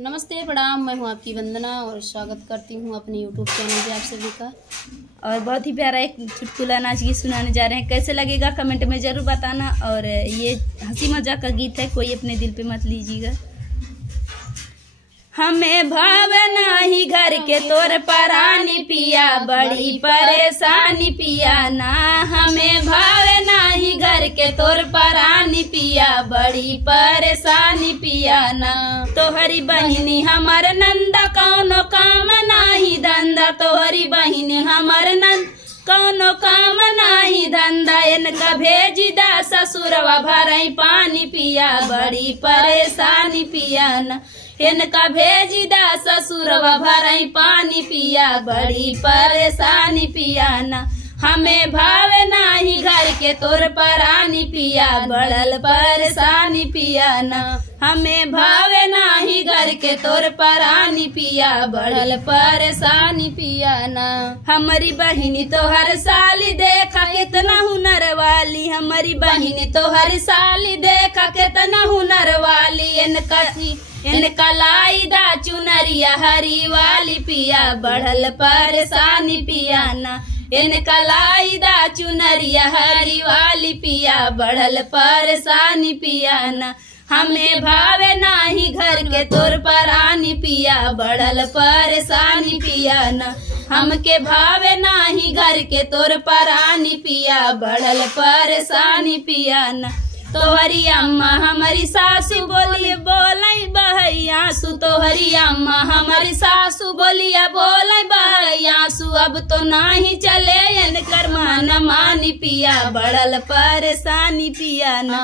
नमस्ते प्रणाम, मैं हूँ आपकी वंदना और स्वागत करती हूँ अपने YouTube चैनल पे आप सभी का। और बहुत ही प्यारा एक चुटकुला नाच गीत सुनाने जा रहे हैं। कैसे लगेगा कमेंट में ज़रूर बताना। और ये हंसी मजाक का गीत है, कोई अपने दिल पे मत लीजिएगा। हमें भावे नाही घर के तोर परानी पिया, बड़ी परेशानी पिया ना। हमें भावे नाही घर के तोर परानी पिया, बड़ी परेशानी पिया ना। तोहरी बहिनी हमर नंदा, कौनो काम नाही धंधा। तोहरी बहिनी हमर नंद, कौनो काम नाही धंधा। इनका भेजी दा ससुरवा, भरई पानी पिया, बड़ी परेशानी पिया ना। इनका भेजी दा ससुरवा, भरई पानी पिया, बड़ी परेशानी पिया ना। हमें भावे नाही घर के तोर परानी पिया, बड़ल परेशानी पिया ना। हमें भावे नाही घर के तोर परानी पिया, बड़ल परेशानी पिया ना। हमारी बहिनी तो हर साली देखा कितना हुनर वाली। हमारी बहिनी तो हर साली देखा कितना हुनर वाली। इनका लाई दा चुनरिया हरी वाली पिया, बढ़ल परेशानी पिया ना। इनका लाई दा चुनरिया हरी वाली पिया, बढ़ल परेशानी पिया ना। हमें भावे नाही घर के तोर परानी पिया, बढ़ल परेशानी पिया ना। हमके भावे नाही घर के तोर परानी पिया, बढ़ल परेशानी पिया ना। तोहरी अम्मा हमारी सासू बोलिए बोलाई बहैयासु। तोहरी अम्मा हमारी सासू बोलिया बोलाई बहैयासु। अब तो नाही चले इनकर मान मानी पिया, बढ़ल परेशानी पिया ना।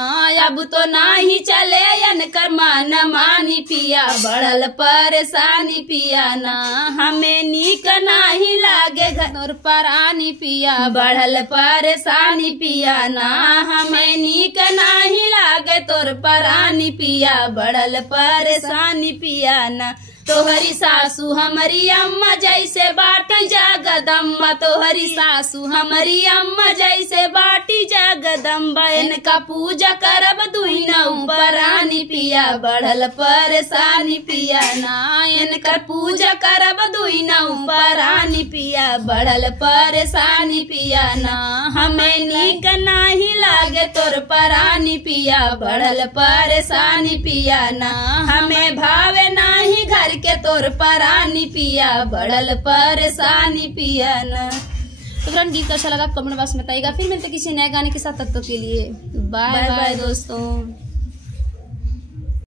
अब तो नाही चले इनकर मान मानी पिया, बढ़ल परेशानी पिया ना। हमें नीक नाही लागे घर परानी पिया, बढ़ल परेशानी पिया ना। हमें नीक नहीं लागे तोर परानी पिया, बढ़ल परेशानी पिया ना। तोहरी सासू हमारी अम्मा जैसे बाटी जगदम्बा। तोहरी सासू हमारी अम्मा जैसे बाटी जगदम्बा। इनका पूजा करब दुहिना परानी पिया, बढ़ल परेशानी पिया ना। इनकर पूजा करब दुहिना परानी पिया, बढ़ल परेशानी पिया ना। हमें नीक नाही लागे तोर परानी पिया, बढ़ल परेशानी पिया ना। हमें भावे नाही घर के तोर परानी पिया, बढ़ल परेशानी पिया ना। तो फ्रेंड, गीत अच्छा लगा कमेंट बॉक्स में बताइएगा। फिर मिलते किसी नए गाने के साथ, तब तक के लिए बाय बाय दोस्तों।